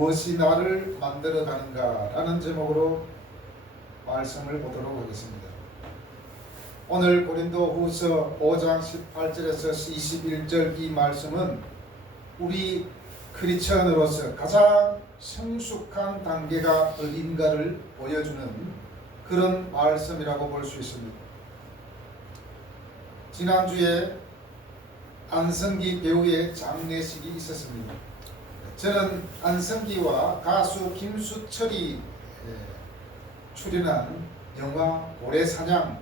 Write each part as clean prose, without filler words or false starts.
무엇이 나를 만들어가는가 라는 제목으로 말씀을 보도록 하겠습니다. 오늘 고린도후서 5장 18절에서 21절 이 말씀은 우리 크리스천으로서 가장 성숙한 단계가 어딘가를 보여주는 그런 말씀이라고 볼 수 있습니다. 지난주에 안성기 배우의 장례식이 있었습니다. 저는 안성기와 가수 김수철이 출연한 영화 고래사냥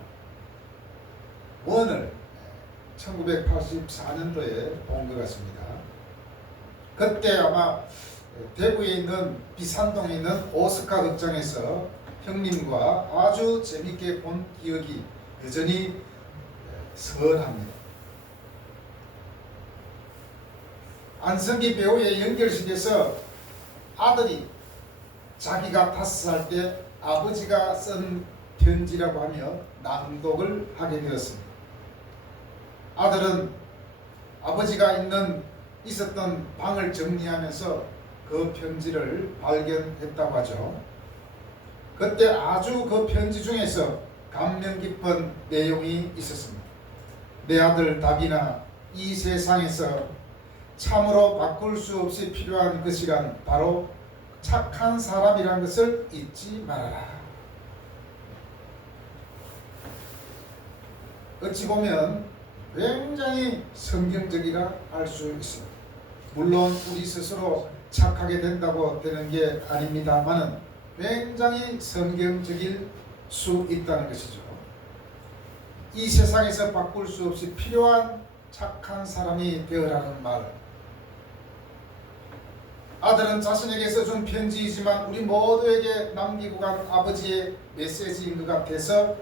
1을 1984년도에 본 것 같습니다. 그때 아마 대구에 있는 비산동에 있는 오스카 극장에서 형님과 아주 재밌게 본 기억이 여전히 선합니다. 안성기 배우의 연결식에서 아들이 자기가 5살 때 아버지가 쓴 편지라고 하며 낭독을 하게 되었습니다. 아들은 아버지가 있었던 방을 정리하면서 그 편지를 발견했다고 하죠. 그때 아주 그 편지 중에서 감명 깊은 내용이 있었습니다. 내 아들 다빈아, 이 세상에서 참으로 바꿀 수 없이 필요한 것이란 바로 착한 사람이라는 것을 잊지 말아라. 어찌 보면 굉장히 성경적이라 할 수 있습니다. 물론 우리 스스로 착하게 된다고 되는 게 아닙니다만은 굉장히 성경적일 수 있다는 것이죠. 이 세상에서 바꿀 수 없이 필요한 착한 사람이 되어라는 말. 아들은 자신에게 써준 편지이지만 우리 모두에게 남기고 간 아버지의 메시지인 것 같아서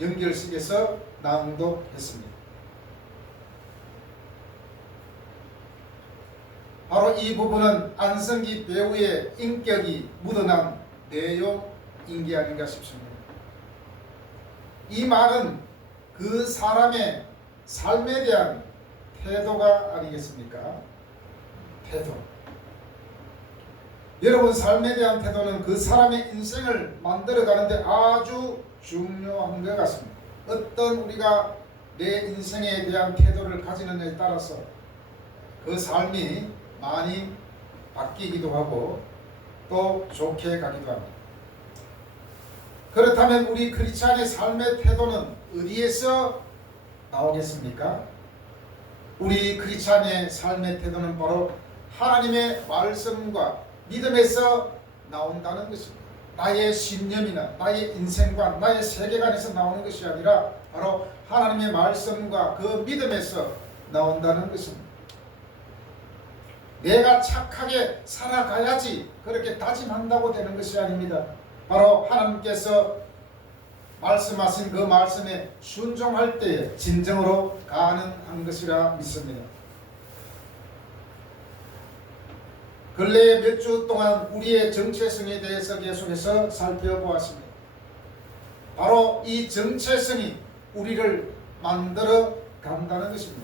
연결식에서 낭독했습니다. 바로 이 부분은 안성기 배우의 인격이 묻어난 내용인 게 아닌가 싶습니다. 이 말은 그 사람의 삶에 대한 태도가 아니겠습니까? 태도. 여러분, 삶에 대한 태도는 그 사람의 인생을 만들어가는데 아주 중요한 것 같습니다. 어떤 우리가 내 인생에 대한 태도를 가지느냐에 따라서 그 삶이 많이 바뀌기도 하고 또 좋게 가기도 합니다. 그렇다면 우리 크리스찬의 삶의 태도는 어디에서 나오겠습니까? 우리 크리스찬의 삶의 태도는 바로 하나님의 말씀과 믿음에서 나온다는 것입니다. 나의 신념이나 나의 인생관, 나의 세계관에서 나오는 것이 아니라 바로 하나님의 말씀과 그 믿음에서 나온다는 것입니다. 내가 착하게 살아가야지 그렇게 다짐한다고 되는 것이 아닙니다. 바로 하나님께서 말씀하신 그 말씀에 순종할 때에 진정으로 가능한 것이라 믿습니다. 근래에 몇 주 동안 우리의 정체성에 대해서 계속해서 살펴보았습니다. 바로 이 정체성이 우리를 만들어 간다는 것입니다.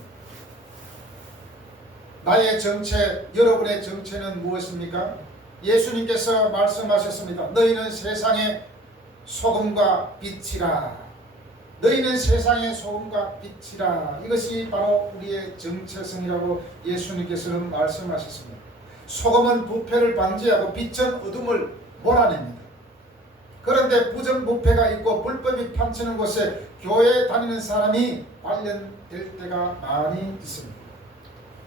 나의 정체, 여러분의 정체는 무엇입니까? 예수님께서 말씀하셨습니다. 너희는 세상의 소금과 빛이라. 너희는 세상의 소금과 빛이라. 이것이 바로 우리의 정체성이라고 예수님께서는 말씀하셨습니다. 소금은 부패를 방지하고 빛은 어둠을 몰아냅니다. 그런데 부정부패가 있고 불법이 판치는 곳에 교회에 다니는 사람이 관련될 때가 많이 있습니다.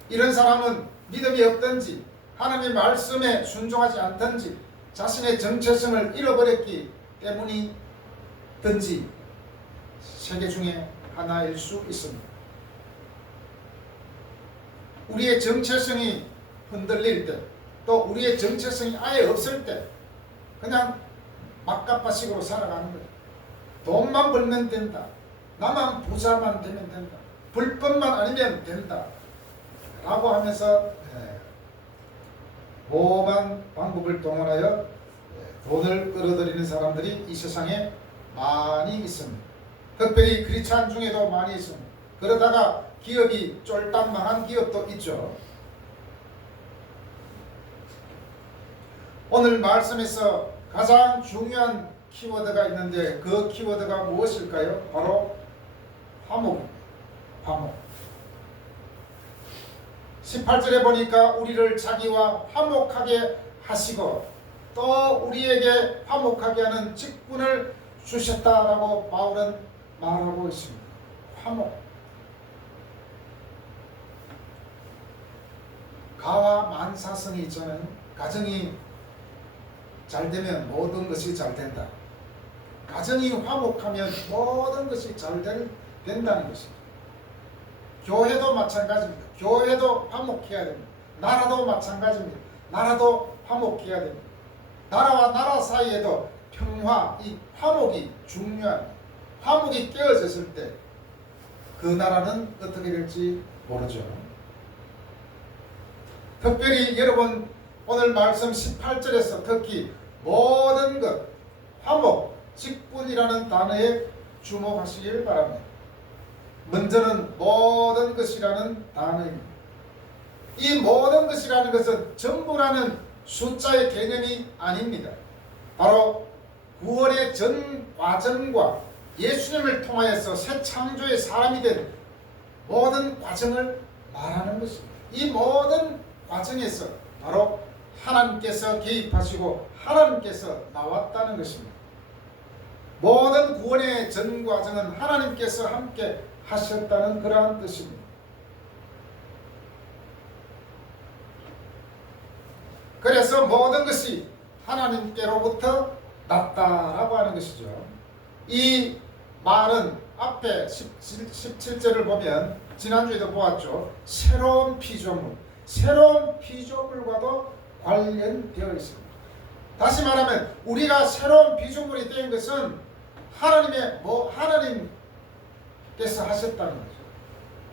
이런 사람은 믿음이 없든지 하나님의 말씀에 순종하지 않든지 자신의 정체성을 잃어버렸기 때문이든지 세 개 중에 하나일 수 있습니다. 우리의 정체성이 흔들릴 때, 또 우리의 정체성이 아예 없을 때 그냥 막가빠식으로 살아가는 거예요. 돈만 벌면 된다. 나만 부자만 되면 된다. 불법만 아니면 된다. 라고 하면서 모험한 방법을 동원하여 돈을 끌어들이는 사람들이 이 세상에 많이 있습니다. 특별히 크리스찬 중에도 많이 있습니다. 그러다가 기업이 쫄딱 망한 기업도 있죠. 오늘 말씀에서 가장 중요한 키워드가 있는데 그 키워드가 무엇일까요? 바로 화목입니다. 화목. 18절에 보니까 우리를 자기와 화목하게 하시고 또 우리에게 화목하게 하는 직분을 주셨다라고 바울은 말하고 있습니다. 화목. 가와 만사성이 있잖아요. 가정이 잘 되면 모든 것이 잘 된다. 가정이 화목하면 모든 것이 잘 된다는 것입니다. 교회도 마찬가지입니다. 교회도 화목해야 됩니다. 나라도 마찬가지입니다. 나라도 화목해야 됩니다. 나라와 나라 사이에도 평화, 이 화목이 중요합니다. 화목이 깨어졌을 때 그 나라는 어떻게 될지 모르죠. 특별히 여러분 오늘 말씀 18절에서 특히 모든 것, 화목, 직분이라는 단어에 주목하시길 바랍니다. 먼저는 모든 것이라는 단어입니다. 이 모든 것이라는 것은 전부라는 숫자의 개념이 아닙니다. 바로 구원의 전 과정과 예수님을 통하여서 새 창조의 사람이 된 모든 과정을 말하는 것입니다. 이 모든 과정에서 바로 하나님께서 개입하시고 하나님께서 나왔다는 것입니다. 모든 구원의 전 과정은 하나님께서 함께 하셨다는 그러한 뜻입니다. 그래서 모든 것이 하나님께로부터 났다라고 하는 것이죠. 이 말은 앞에 17절을 보면 지난주에도 보았죠. 새로운 피조물, 새로운 피조물과도 관련되어 있습니다. 다시 말하면 우리가 새로운 피조물이 된 것은 하나님께서 하셨다는 거죠.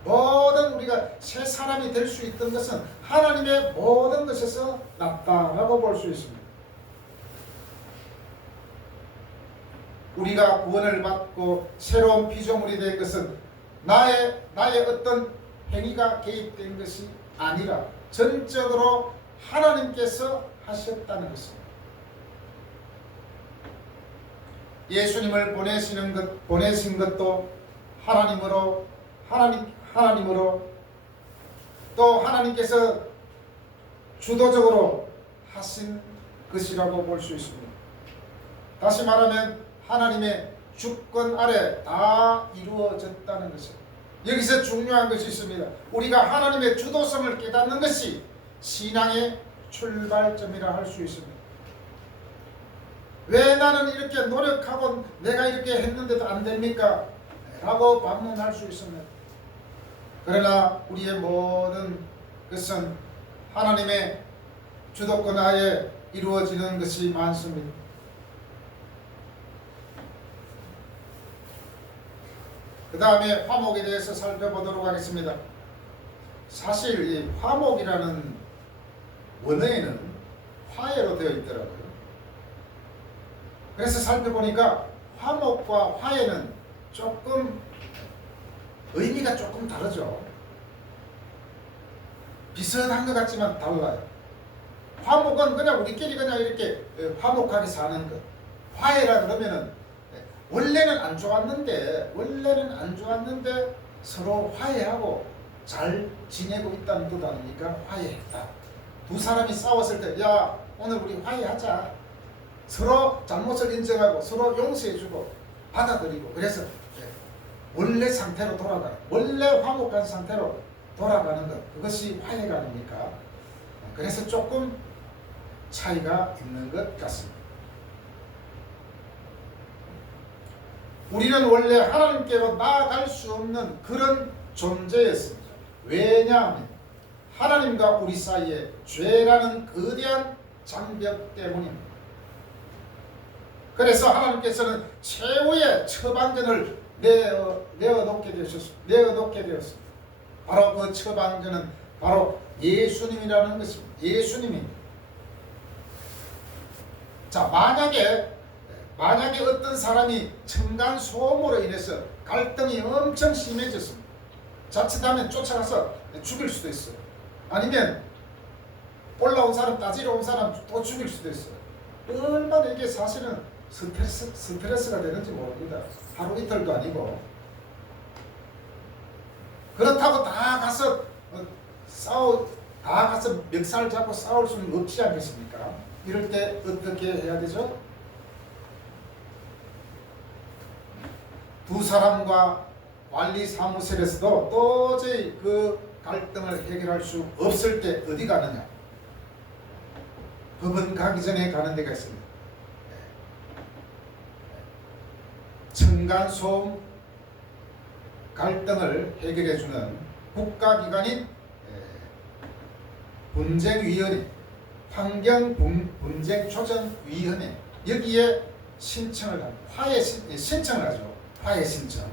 모든 우리가 새 사람이 될 수 있던 것은 하나님의 모든 것에서 났다라고 볼 수 있습니다. 우리가 구원을 받고 새로운 피조물이 된 것은 나의 어떤 행위가 개입된 것이 아니라 전적으로 하나님께서 하셨다는 것입니다. 예수님을 보내신 것도 하나님으로 또 하나님께서 주도적으로 하신 것이라고 볼 수 있습니다. 다시 말하면 하나님의 주권 아래 다 이루어졌다는 것입니다. 여기서 중요한 것이 있습니다. 우리가 하나님의 주도성을 깨닫는 것이 신앙의 출발점이라 할 수 있습니다. 왜 나는 이렇게 노력하고 내가 이렇게 했는데도 안 됩니까? 라고 반문할 수 있습니다. 그러나 우리의 모든 것은 하나님의 주도권 하에 이루어지는 것이 많습니다. 그 다음에 화목에 대해서 살펴보도록 하겠습니다. 사실 이 화목이라는 원어에는 화해로 되어 있더라고요. 그래서 살펴보니까 화목과 화해는 조금 의미가 조금 다르죠. 비슷한 것 같지만 달라요. 화목은 그냥 우리끼리 그냥 이렇게 화목하게 사는 것. 화해라 그러면은 원래는 안 좋았는데 서로 화해하고 잘 지내고 있다는 뜻 아닙니까? 화해했다. 두 사람이 싸웠을 때 야 오늘 우리 화해하자. 서로 잘못을 인정하고 서로 용서해주고 받아들이고 그래서 원래 상태로 돌아가는 원래 화목한 상태로 돌아가는 것 그것이 화해가 아닙니까? 그래서 조금 차이가 있는 것 같습니다. 우리는 원래 하나님께로 나아갈 수 없는 그런 존재였습니다. 왜냐하면 하나님과 우리 사이에 죄라는 거대한 장벽 때문입니다. 그래서 하나님께서는 최후의 처방전을 내어놓게 되었습니다. 바로 그 처방전은 바로 예수님이라는 것입니다. 예수님입니다. 자, 만약에 어떤 사람이 층간소음으로 인해서 갈등이 엄청 심해졌습니다. 자칫하면 쫓아가서 죽일 수도 있어요. 아니면 올라온 사람, 따지러 온 사람 또 죽일 수도 있어요. 얼마나 이게 사실은 스트레스가 되는지 모릅니다. 하루 이틀도 아니고. 그렇다고 다 가서 다 가서 멱살 잡고 싸울 수는 없지 않겠습니까? 이럴 때 어떻게 해야 되죠? 두 사람과 관리 사무실에서도 도저히 그 갈등을 해결할 수 없을 때 어디 가느냐? 법원 가기 전에 가는 데가 있습니다. 층간소음 갈등을 해결해주는 국가기관인 분쟁위원회, 환경분쟁조정위원회, 여기에 신청을 합니다. 신청을 하죠. 화해 신청.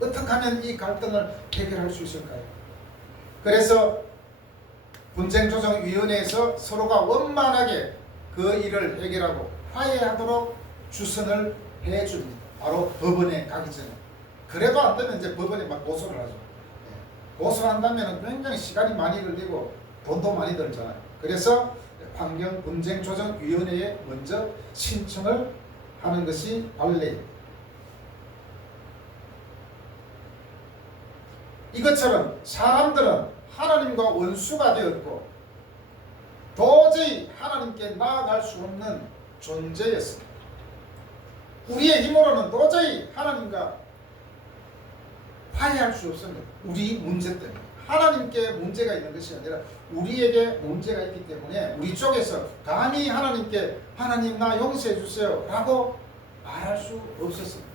어떻게 하면 이 갈등을 해결할 수 있을까요? 그래서 분쟁조정위원회에서 서로가 원만하게 그 일을 해결하고 화해하도록 주선을 해줍니다. 바로 법원에 가기 전에. 그래도 안 되면 이제 법원에 막 고소를 하죠. 고소한다면 굉장히 시간이 많이 걸리고 돈도 많이 들잖아요. 그래서 환경분쟁조정위원회에 먼저 신청을 하는 것이 관례입니다. 이것처럼 사람들은 하나님과 원수가 되었고 도저히 하나님께 나아갈 수 없는 존재였습니다. 우리의 힘으로는 도저히 하나님과 화해할 수 없습니다. 우리 문제 때문에. 하나님께 문제가 있는 것이 아니라 우리에게 문제가 있기 때문에 우리 쪽에서 감히 하나님께 하나님 나 용서해 주세요 라고 말할 수 없었습니다.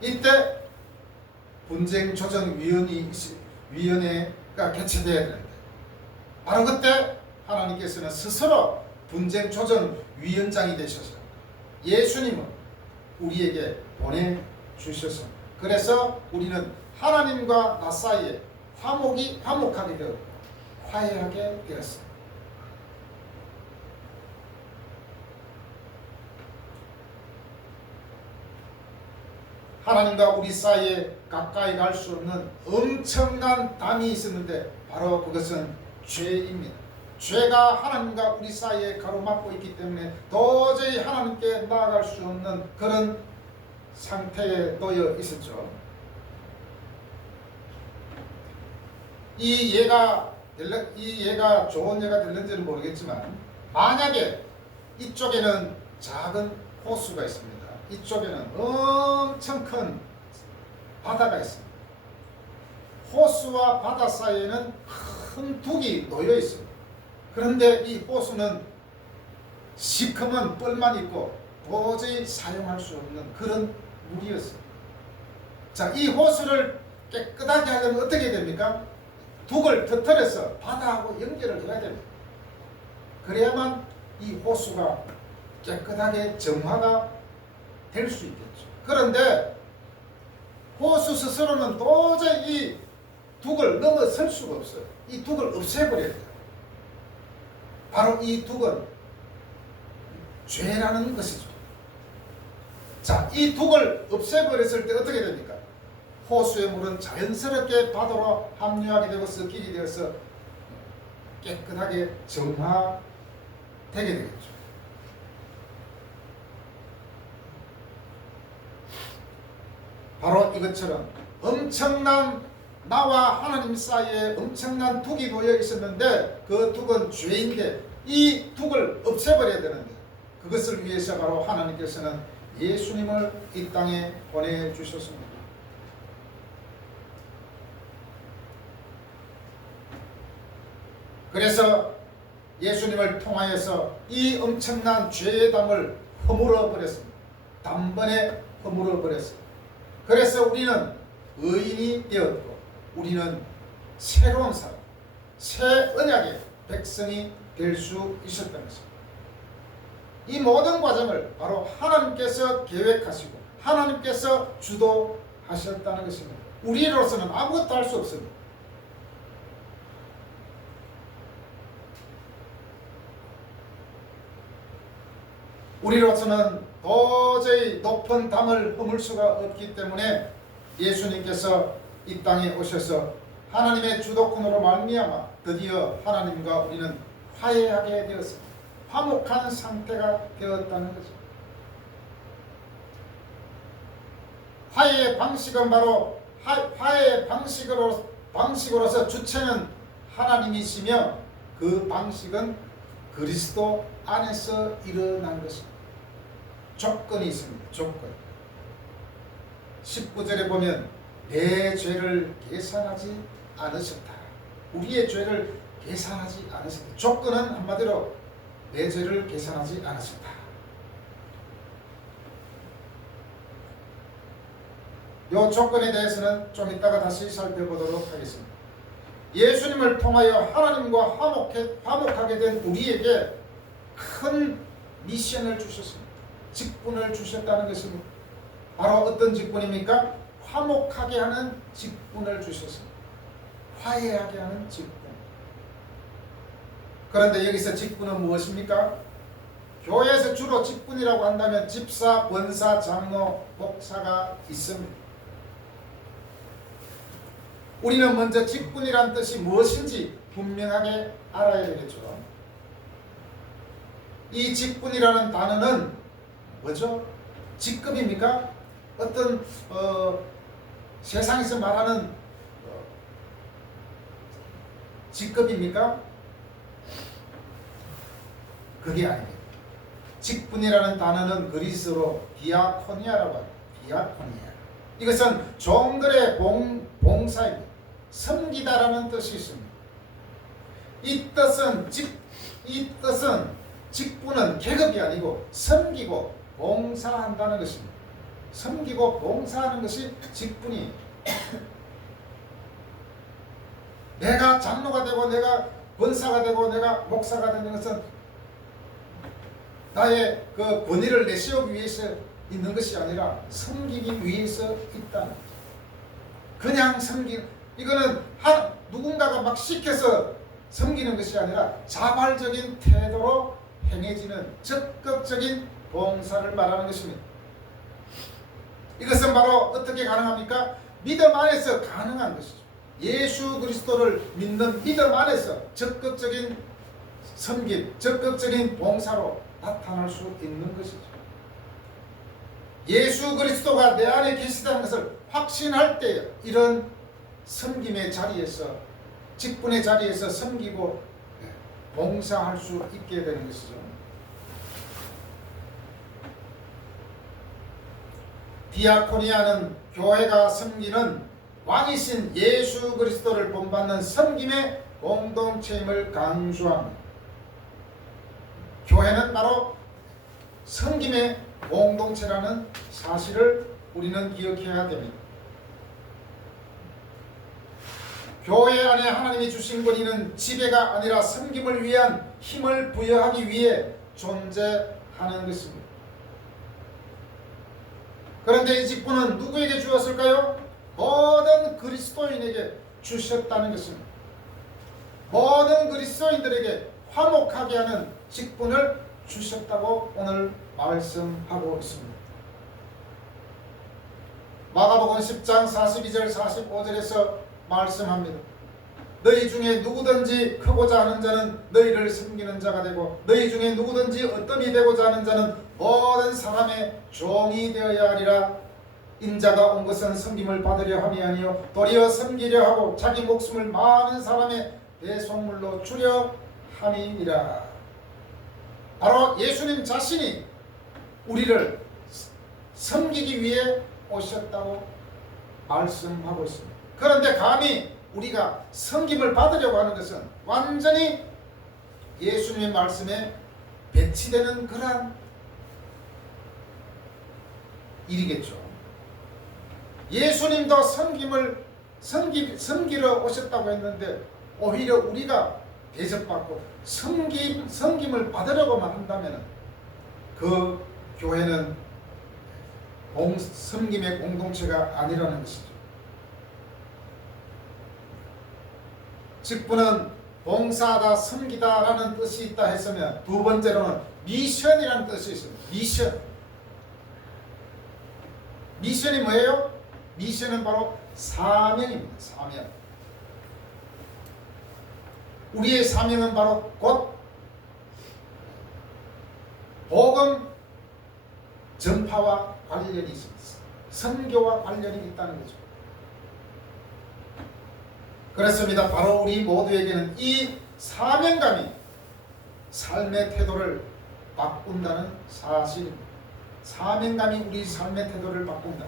이때 분쟁조정위원회가 개최되어야 되는데 바로 그때 하나님께서는 스스로 분쟁조정위원장이 되셔서 예수님을 우리에게 보내주셨습니다. 그래서 우리는 하나님과 나 사이에 화목하게 되었고 화해하게 되었습니다. 하나님과 우리 사이에 가까이 갈 수 없는 엄청난 담이 있었는데 바로 그것은 죄입니다. 죄가 하나님과 우리 사이에 가로막고 있기 때문에 도저히 하나님께 나아갈 수 없는 그런 상태에 놓여 있었죠. 이 예가 좋은 예가 될는지는 모르겠지만 만약에 이쪽에는 작은 호수가 있습니다. 이쪽에는 엄청 큰 바다가 있습니다. 호수와 바다 사이에는 큰 둑이 놓여 있습니다. 그런데 이 호수는 시커먼 뻘만 있고 도저히 사용할 수 없는 그런 물이었습니다. 자, 이 호수를 깨끗하게 하려면 어떻게 됩니까? 둑을 터뜨려서 바다하고 연결을 해야 됩니다. 그래야만 이 호수가 깨끗하게 정화가 될 수 있겠죠. 그런데 호수 스스로는 도저히 이 둑을 넘어설 수가 없어요. 이 둑을 없애버려야 돼요. 바로 이 둑은 죄라는 것이죠. 자, 이 둑을 없애버렸을 때 어떻게 됩니까? 호수의 물은 자연스럽게 바다로 합류하게 되고 섞이게 되어서 깨끗하게 정화되게 되겠죠. 바로 이것처럼 엄청난 나와 하나님 사이에 엄청난 둑이 놓여 있었는데 그 둑은 죄인데 이 둑을 없애버려야 되는데 그것을 위해서 바로 하나님께서는 예수님을 이 땅에 보내주셨습니다. 그래서 예수님을 통하여서 이 엄청난 죄의 담을 허물어 버렸습니다. 단번에 허물어 버렸습니다. 그래서 우리는 의인이 되었고 우리는 새로운 사람, 새 언약의 백성이 될 수 있었던 것입니다. 이 모든 과정을 바로 하나님께서 계획하시고 하나님께서 주도하셨다는 것입니다. 우리로서는 아무것도 할 수 없습니다. 우리로서는 도저히 높은 담을 허물 수가 없기 때문에 예수님께서 이 땅에 오셔서 하나님의 주도권으로 말미암아 드디어 하나님과 우리는 화해하게 되었습니다. 화목한 상태가 되었다는 거죠. 화해의 방식은 바로 화해의 방식으로서 주체는 하나님이시며 그 방식은 그리스도 안에서 일어난 것입니다. 조건이 있습니다. 조건. 19절에 보면 내 죄를 계산하지 않으셨다. 우리의 죄를 계산하지 않으셨다. 조건은 한마디로 내 죄를 계산하지 않으셨다. 이 조건에 대해서는 좀 이따가 다시 살펴보도록 하겠습니다. 예수님을 통하여 하나님과 화목하게 된 우리에게 큰 미션을 주셨습니다. 직분을 주셨다는 것입니다. 바로 어떤 직분입니까? 화목하게 하는 직분을 주셨습니다. 화해하게 하는 직분. 그런데 여기서 직분은 무엇입니까? 교회에서 주로 직분이라고 한다면 집사, 권사, 장로, 목사가 있습니다. 우리는 먼저 직분이란 뜻이 무엇인지 분명하게 알아야 되겠죠. 이 직분이라는 단어는 뭐죠? 직급입니까? 어떤 세상에서 말하는 직급입니까? 그게 아닙니다. 직분이라는 단어는 그리스어로 디아코니아라고 합니다. 디아코니아. 이것은 종들의 봉사입니다. 섬기다라는 뜻이 있습니다. 이 뜻은 직분은 계급이 아니고 섬기고 봉사한다는 것입니다. 섬기고 봉사하는 것이 직분이. 내가 장로가 되고 내가 권사가 되고 내가 목사가 되는 것은 나의 그 권위를 내세우기 위해서 있는 것이 아니라 섬기기 위해서 있다는 거죠. 그냥 이거는 누군가가 막 시켜서 섬기는 것이 아니라 자발적인 태도로 행해지는 적극적인 봉사를 말하는 것입니다. 이것은 바로 어떻게 가능합니까? 믿음 안에서 가능한 것이죠. 예수 그리스도를 믿는 믿음 안에서 적극적인 섬김, 적극적인 봉사로 나타날 수 있는 것이죠. 예수 그리스도가 내 안에 계시다는 것을 확신할 때 이런 섬김의 자리에서, 직분의 자리에서 섬기고 봉사할 수 있게 되는 것이죠. 디아코니아는 교회가 섬기는 왕이신 예수 그리스도를 본받는 섬김의 공동체임을 강조합니다. 교회는 바로 섬김의 공동체라는 사실을 우리는 기억해야 됩니다. 교회 안에 하나님이 주신 권위는 지배가 아니라 섬김을 위한 힘을 부여하기 위해 존재하는 것입니다. 그런데 이 직분은 누구에게 주었을까요? 모든 그리스도인에게 주셨다는 것입니다. 모든 그리스도인들에게 화목하게 하는 직분을 주셨다고 오늘 말씀하고 있습니다. 마가복음 10장 42절 45절에서 말씀합니다. 너희 중에 누구든지 크고자 하는 자는 너희를 섬기는 자가 되고 너희 중에 누구든지 어떤이 되고자 하는 자는 모든 사람의 종이 되어야 하리라. 인자가 온 것은 섬김을 받으려 함이 아니요 도리어 섬기려 하고 자기 목숨을 많은 사람의 대속물로 주려 함이니라. 바로 예수님 자신이 우리를 섬기기 위해 오셨다고 말씀하고 있습니다. 그런데 감히 우리가 섬김을 받으려고 하는 것은 완전히 예수님의 말씀에 배치되는 그러한 일이겠죠. 예수님도 섬기러 오셨다고 했는데 오히려 우리가 대접받고 섬김을 받으려고만 한다면 그 교회는 섬김의 공동체가 아니라는 것이죠. 직분은 봉사하다, 섬기다라는 뜻이 있다 했으면 두 번째로는 미션이라는 뜻이 있습니다. 미션이 뭐예요? 미션은 바로 사명입니다. 사명. 우리의 사명은 바로 곧 복음 전파와 관련이 있습니다. 선교와 관련이 있다는 거죠. 그렇습니다. 바로 우리 모두에게는 이 사명감이 삶의 태도를 바꾼다는 사실입니다. 사명감이 우리 삶의 태도를 바꾼다.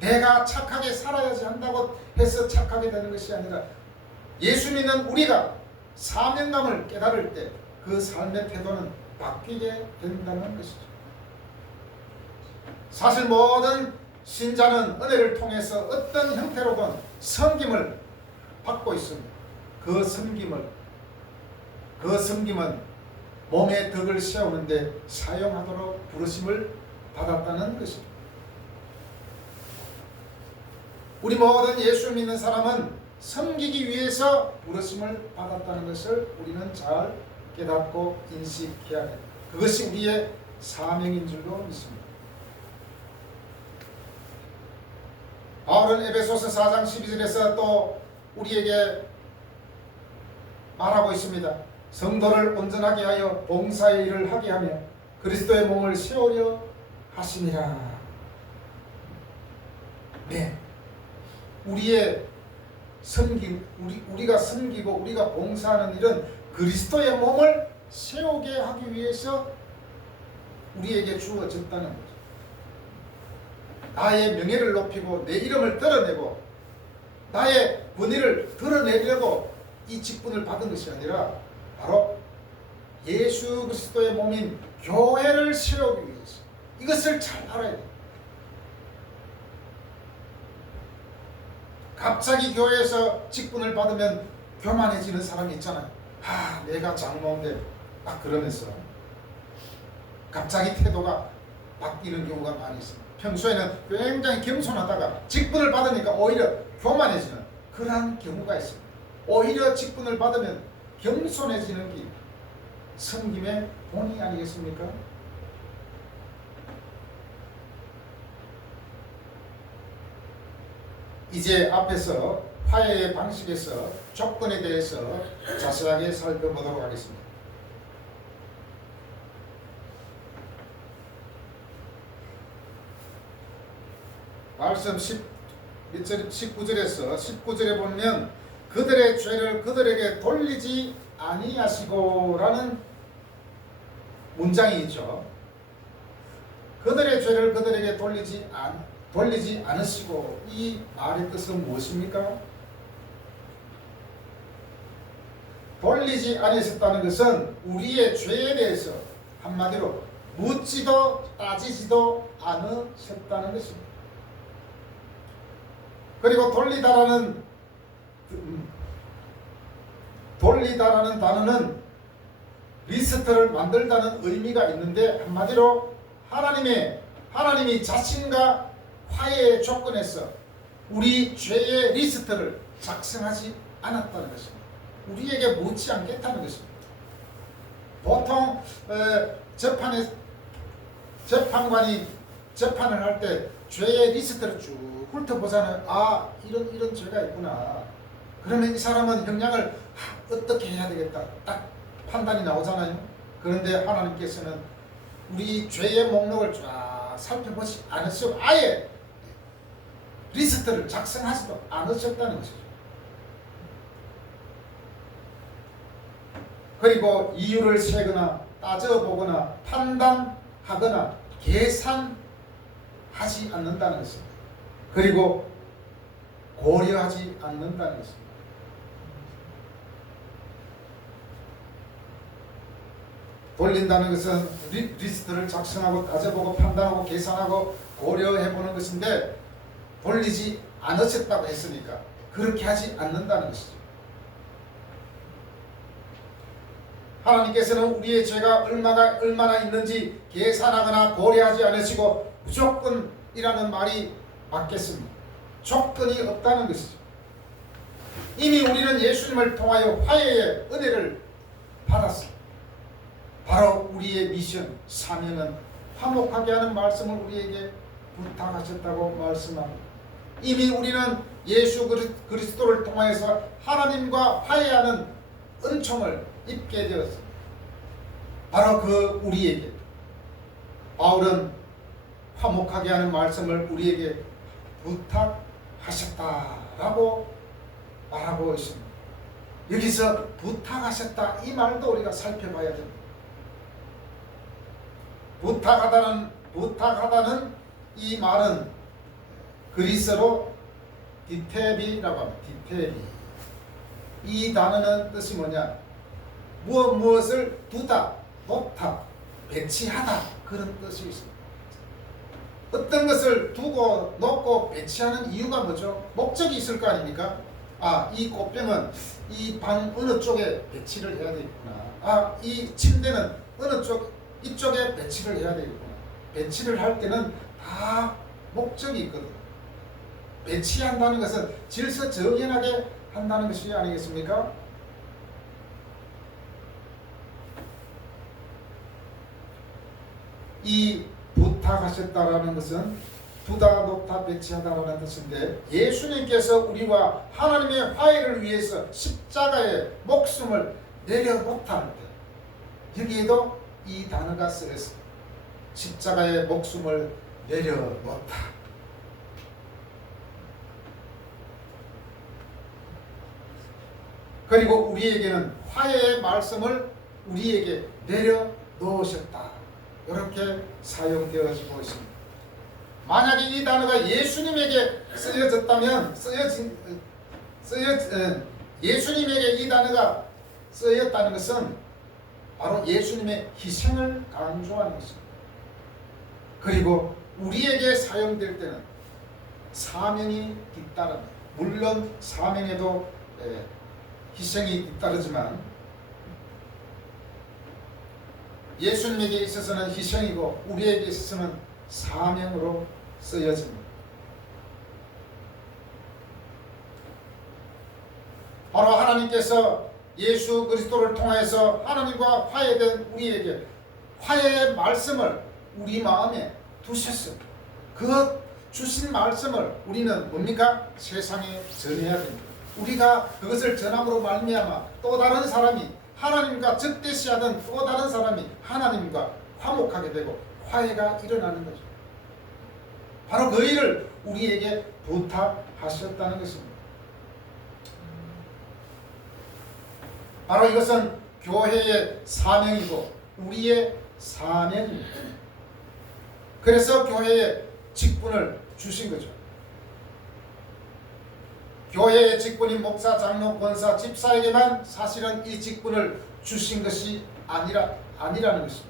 내가 착하게 살아야지 한다고 해서 착하게 되는 것이 아니라 예수 믿는 우리가 사명감을 깨달을 때 그 삶의 태도는 바뀌게 된다는 것이죠. 사실 모든 신자는 은혜를 통해서 어떤 형태로든 섬김을 받고 있습니다. 그 섬김은 몸의 덕을 세우는데 사용하도록 부르심을 받았다는 것입니다. 우리 모든 예수 믿는 사람은 섬기기 위해서 부르심을 받았다는 것을 우리는 잘 깨닫고 인식해야 합니다. 그것이 우리의 사명인 줄로 믿습니다. 바울은 에베소서 4장 12절에서 또 우리에게 말하고 있습니다. 성도를 온전하게 하여 봉사의 일을 하게 하며 그리스도의 몸을 세우려 하시니라. 네, 우리의 우리가 섬기고 우리가 봉사하는 일은 그리스도의 몸을 세우게 하기 위해서 우리에게 주어졌다는 거죠. 나의 명예를 높이고 내 이름을 드러내고 나의 권위를 드러내려고 이 직분을 받은 것이 아니라 바로 예수 그리스도의 몸인 교회를 세우기 위해서. 이것을 잘 알아야 돼요. 갑자기 교회에서 직분을 받으면 교만해지는 사람이 있잖아요. 내가 장로인데 막 그러면서 갑자기 태도가 바뀌는 경우가 많이 있습니다. 평소에는 굉장히 겸손하다가 직분을 받으니까 오히려 교만해지는 그러한 경우가 있습니다. 오히려 직분을 받으면 겸손해지는 게 섬김의 본이 아니겠습니까? 이제 앞에서 화해의 방식에서 조건에 대해서 자세하게 살펴보도록 하겠습니다. 말씀 19절에 보면 그들의 죄를 그들에게 돌리지 아니하시고 라는 문장이 있죠. 그들의 죄를 그들에게 돌리지 않으시고, 이 말의 뜻은 무엇입니까? 돌리지 않으셨다는 것은 우리의 죄에 대해서 한마디로 묻지도 따지지도 않으셨다는 것입니다. 그리고 돌리다라는 단어는 리스트를 만들다는 의미가 있는데, 한마디로 하나님이 자신과 화해의 조건에서 우리 죄의 리스트를 작성하지 않았다는 것입니다. 우리에게 묻지 않겠다는 것입니다. 보통 재판관이 재판을 할 때 죄의 리스트를 쭉 훑어보잖아요. 이런 죄가 있구나. 그러면 이 사람은 형량을 어떻게 해야 되겠다, 딱 판단이 나오잖아요. 그런데 하나님께서는 우리 죄의 목록을 쫙 살펴보지 않으시고 아예 리스트를 작성하지도 않으셨다는 것이죠. 그리고 이유를 세거나 따져보거나 판단하거나 계산하지 않는다는 것입니다. 그리고 고려하지 않는다는 것입니다. 돌린다는 것은 리스트를 작성하고 따져보고 판단하고 계산하고 고려해보는 것인데, 돌리지 않으셨다고 했으니까 그렇게 하지 않는다는 것이죠. 하나님께서는 우리의 죄가 얼마나 있는지 계산하거나 고려하지 않으시고 무조건이라는 말이 맞겠습니다. 조건이 없다는 것이죠. 이미 우리는 예수님을 통하여 화해의 은혜를 받았습니다. 바로 우리의 미션, 사명은 화목하게 하는 말씀을 우리에게 부탁하셨다고 말씀합니다. 이미 우리는 예수 그리스도를 통하여서 하나님과 화해하는 은총을 입게 되었습니다. 바로 그 우리에게 바울은 화목하게 하는 말씀을 우리에게 부탁하셨다라고 말하고 있습니다. 여기서 부탁하셨다 이 말도 우리가 살펴봐야 됩니다. 부탁하다는 이 말은 그리스어로 디테비라고 합니다. 디테비. 이 단어는 뜻이 뭐냐? 무엇을 두다, 놓다, 배치하다 그런 뜻이 있습니다. 어떤 것을 두고 놓고 배치하는 이유가 뭐죠? 목적이 있을 거 아닙니까? 이 꽃병은 이 방 어느 쪽에 배치를 해야 되겠구나. 이 침대는 어느 쪽 이쪽에 배치를 해야 되겠구나. 배치를 할 때는 다 목적이 있거든요. 배치한다는 것은 질서정연하게 한다는 것이 아니겠습니까? 이 부탁하셨다라는 것은 두다 놓다 배치하다라는 뜻인데, 예수님께서 우리와 하나님의 화해를 위해서 십자가에 목숨을 내려놓다는 데 여기에도 이 단어가 쓰였습니다. 십자가에 목숨을 내려놓다. 그리고 우리에게는 화해의 말씀을 우리에게 내려놓으셨다. 이렇게 사용되어지고 있습니다. 만약에 이 단어가 예수님에게 쓰여졌다면 예수님에게 이 단어가 쓰였다는 것은 바로 예수님의 희생을 강조하는 것입니다. 그리고 우리에게 사용될 때는 사명이 뒤따릅니다. 물론 사명에도 희생이 뒤따르지만 예수님에게 있어서는 희생이고 우리에게 있어서는 사명으로 쓰여집니다. 바로 하나님께서 예수 그리스도를 통해서 하나님과 화해된 우리에게 화해의 말씀을 우리 마음에 두셨습니다. 그 주신 말씀을 우리는 뭡니까? 세상에 전해야 됩니다. 우리가 그것을 전함으로 말미암아 또 다른 사람이 하나님과 적대시하던 또 다른 사람이 하나님과 화목하게 되고 화해가 일어나는 거죠. 바로 그 일을 우리에게 부탁하셨다는 것입니다. 바로 이것은 교회의 사명이고 우리의 사명입니다. 그래서 교회에 직분을 주신 거죠. 교회의 직분인 목사, 장로, 권사, 집사에게만 사실은 이 직분을 주신 것이 아니라는 것입니다.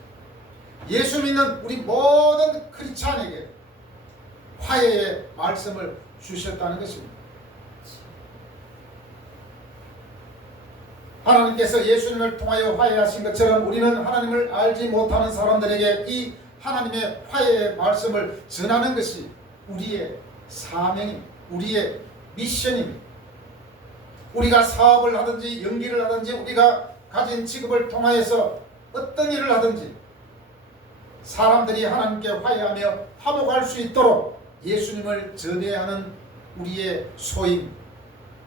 예수 믿는 우리 모든 크리스찬에게 화해의 말씀을 주셨다는 것입니다. 하나님께서 예수님을 통하여 화해하신 것처럼 우리는 하나님을 알지 못하는 사람들에게 이 하나님의 화해의 말씀을 전하는 것이 우리의 사명입니다. 우리의 미션입니다. 우리가 사업을 하든지 연기를 하든지 우리가 가진 직업을 통하여서 어떤 일을 하든지 사람들이 하나님께 화해하며 화목할 수 있도록 예수님을 전해야 하는 우리의 소임,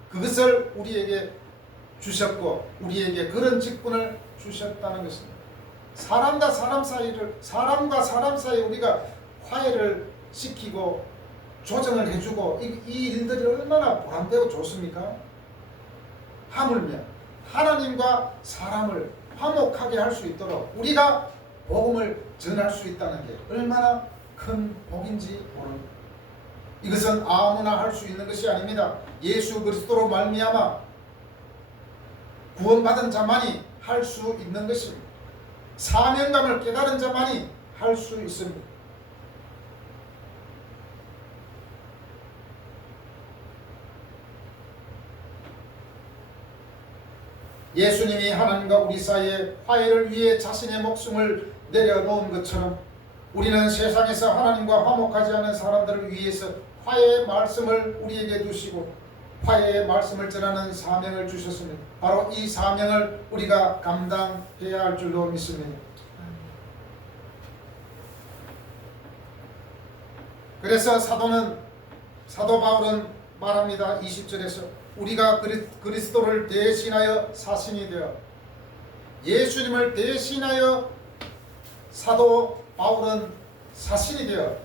그것을 우리에게 주셨고 우리에게 그런 직분을 주셨다는 것입니다. 사람과 사람 사이에 우리가 화해를 시키고 조정을 해주고 이 일들이 얼마나 보람되고 좋습니까? 하물며 하나님과 사람을 화목하게 할 수 있도록 우리가 복음을 전할 수 있다는 게 얼마나 큰 복인지 모릅니다. 이것은 아무나 할 수 있는 것이 아닙니다. 예수 그리스도로 말미암아 구원받은 자만이 할 수 있는 것입니다. 사명감을 깨달은 자만이 할 수 있습니다. 예수님이 하나님과 우리 사이에 화해를 위해 자신의 목숨을 내려놓은 것처럼 우리는 세상에서 하나님과 화목하지 않은 사람들을 위해서 화해의 말씀을 우리에게 주시고 화해의 말씀을 전하는 사명을 주셨습니다. 바로 이 사명을 우리가 감당해야 할 줄로 믿습니다. 그래서 사도 바울은 말합니다. 20절에서 우리가 그리스도를 대신하여 사신이 되어 예수님을 대신하여 사도 바울은 사신이 되어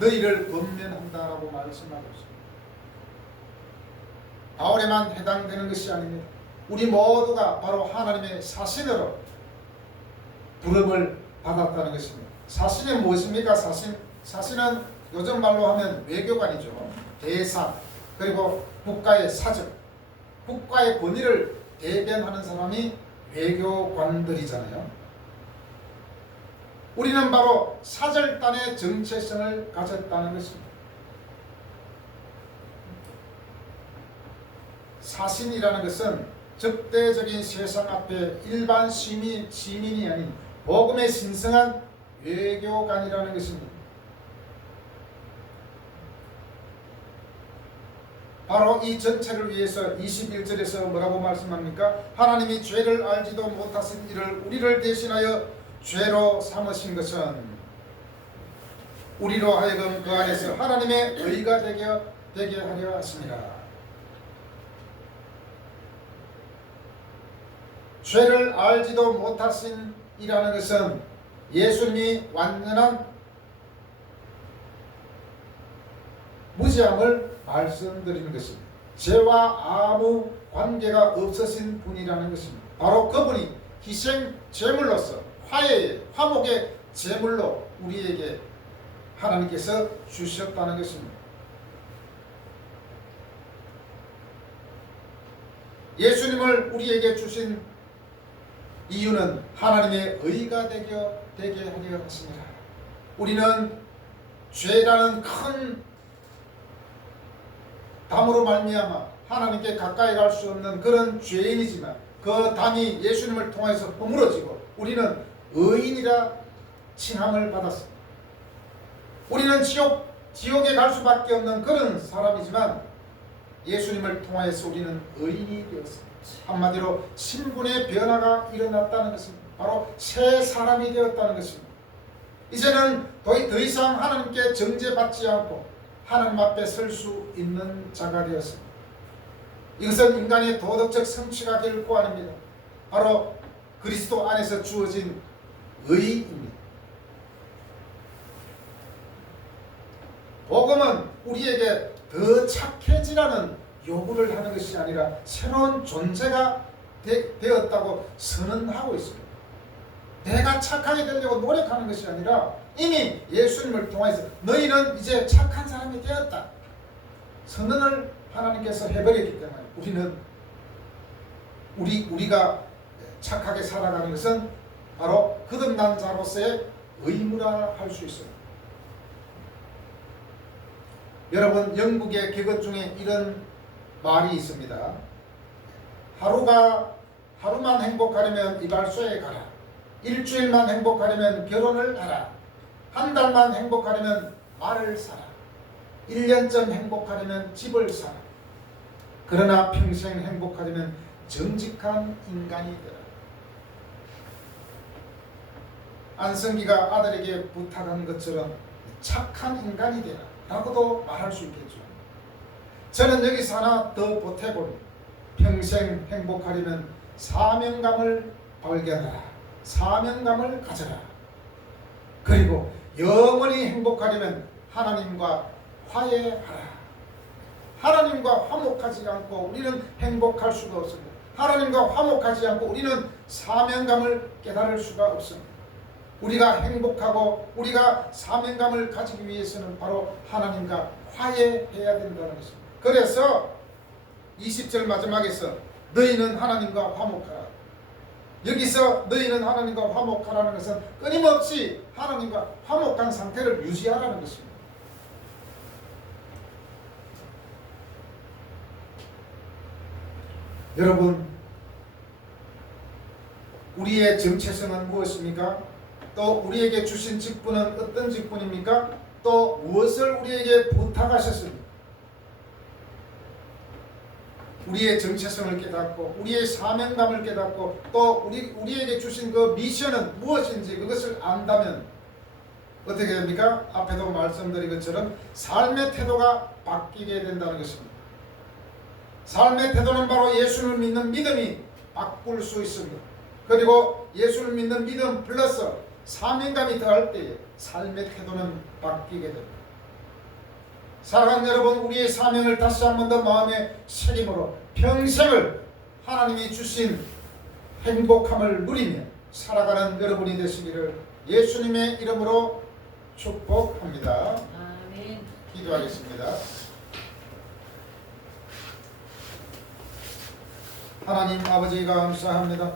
너희를 권면한다라고 말씀하고 있습니다. 바울에만 해당되는 것이 아닙니다. 우리 모두가 바로 하나님의 사신으로 부름을 받았다는 것입니다. 사신이 무엇입니까? 사신은 요즘 말로 하면 외교관이죠. 대사, 그리고 국가의 사적, 국가의 권위를 대변하는 사람이 외교관들이잖아요. 우리는 바로 사절단의 정체성을 가졌다는 것입니다. 사신이라는 것은 적대적인 세상 앞에 일반 시민이 아닌 복음의 신성한 외교관이라는 것입니다. 바로 이 전체를 위해서 21절에서 뭐라고 말씀합니까? 하나님이 죄를 알지도 못하신 이를 우리를 대신하여 죄로 삼으신 것은 우리로 하여금 그 안에서 하나님의 의가 되게 하려 하심이라. 죄를 알지도 못하신 이라는 것은 예수님이 완전한 무죄함을 말씀드리는 것입니다. 죄와 아무 관계가 없으신 분이라는 것입니다. 바로 그분이 희생 제물로서 화목의 제물로 우리에게 하나님께서 주셨다는 것입니다. 예수님을 우리에게 주신 이유는 하나님의 의가 되게 하려 하십니다. 우리는 죄라는 큰 담으로 말미암아 하나님께 가까이 갈 수 없는 그런 죄인이지만 그 담이 예수님을 통해서 허물어지고 우리는 의인이라 칭함을 받았습니다. 우리는 지옥에 갈 수밖에 없는 그런 사람이지만 예수님을 통해서 우리는 의인이 되었습니다. 한마디로 신분의 변화가 일어났다는 것입니다. 바로 새 사람이 되었다는 것입니다. 이제는 더 이상 하나님께 정죄받지 않고 하나님 앞에 설 수 있는 자가 되었습니다. 이것은 인간의 도덕적 성취가 결코 아닙니다. 바로 그리스도 안에서 주어진 의입니다. 복음은 우리에게 더 착해지라는 요구를 하는 것이 아니라 새로운 존재가 되었다고 선언하고 있습니다. 내가 착하게 되려고 노력하는 것이 아니라 이미 예수님을 통해서 너희는 이제 착한 사람이 되었다 선언을 하나님께서 해버렸기 때문에 우리가 착하게 살아가는 것은 바로 거듭난 자로서의 의무라 할 수 있습니다. 여러분, 영국의 격언 중에 이런 말이 있습니다. 하루만 행복하려면 이발소에 가라. 일주일만 행복하려면 결혼을 하라. 한 달만 행복하려면 말을 사라. 1년쯤 행복하려면 집을 사라. 그러나 평생 행복하려면 정직한 인간이 되라. 안성기가 아들에게 부탁한 것처럼 착한 인간이 되라 라고도 말할 수 있겠죠. 저는 여기서 하나 더 보태봅니다. 평생 행복하려면 사명감을 발견하라. 사명감을 가져라. 그리고 영원히 행복하려면 하나님과 화해하라. 하나님과 화목하지 않고 우리는 행복할 수가 없습니다. 하나님과 화목하지 않고 우리는 사명감을 깨달을 수가 없습니다. 우리가 행복하고 우리가 사명감을 가지기 위해서는 바로 하나님과 화해해야 된다는 것입니다. 그래서 20절 마지막에서 너희는 하나님과 화목하라. 여기서 너희는 하나님과 화목하라는 것은 끊임없이 하나님과 화목한 상태를 유지하라는 것입니다. 여러분, 우리의 정체성은 무엇입니까? 또 우리에게 주신 직분은 어떤 직분입니까? 또 무엇을 우리에게 부탁하셨습니까? 우리의 정체성을 깨닫고 우리의 사명감을 깨닫고 또 우리에게 주신 그 미션은 무엇인지 그것을 안다면 어떻게 됩니까? 앞에도 말씀드린 것처럼 삶의 태도가 바뀌게 된다는 것입니다. 삶의 태도는 바로 예수를 믿는 믿음이 바꿀 수 있습니다. 그리고 예수를 믿는 믿음 플러스 사명감이 더할 때에 삶의 태도는 바뀌게 됩니다. 사랑하는 여러분, 우리의 사명을 다시 한 번 더 마음에 새김으로 평생을 하나님이 주신 행복함을 누리며 살아가는 여러분이 되시기를 예수님의 이름으로 축복합니다. 아멘. 기도하겠습니다. 하나님 아버지 감사합니다.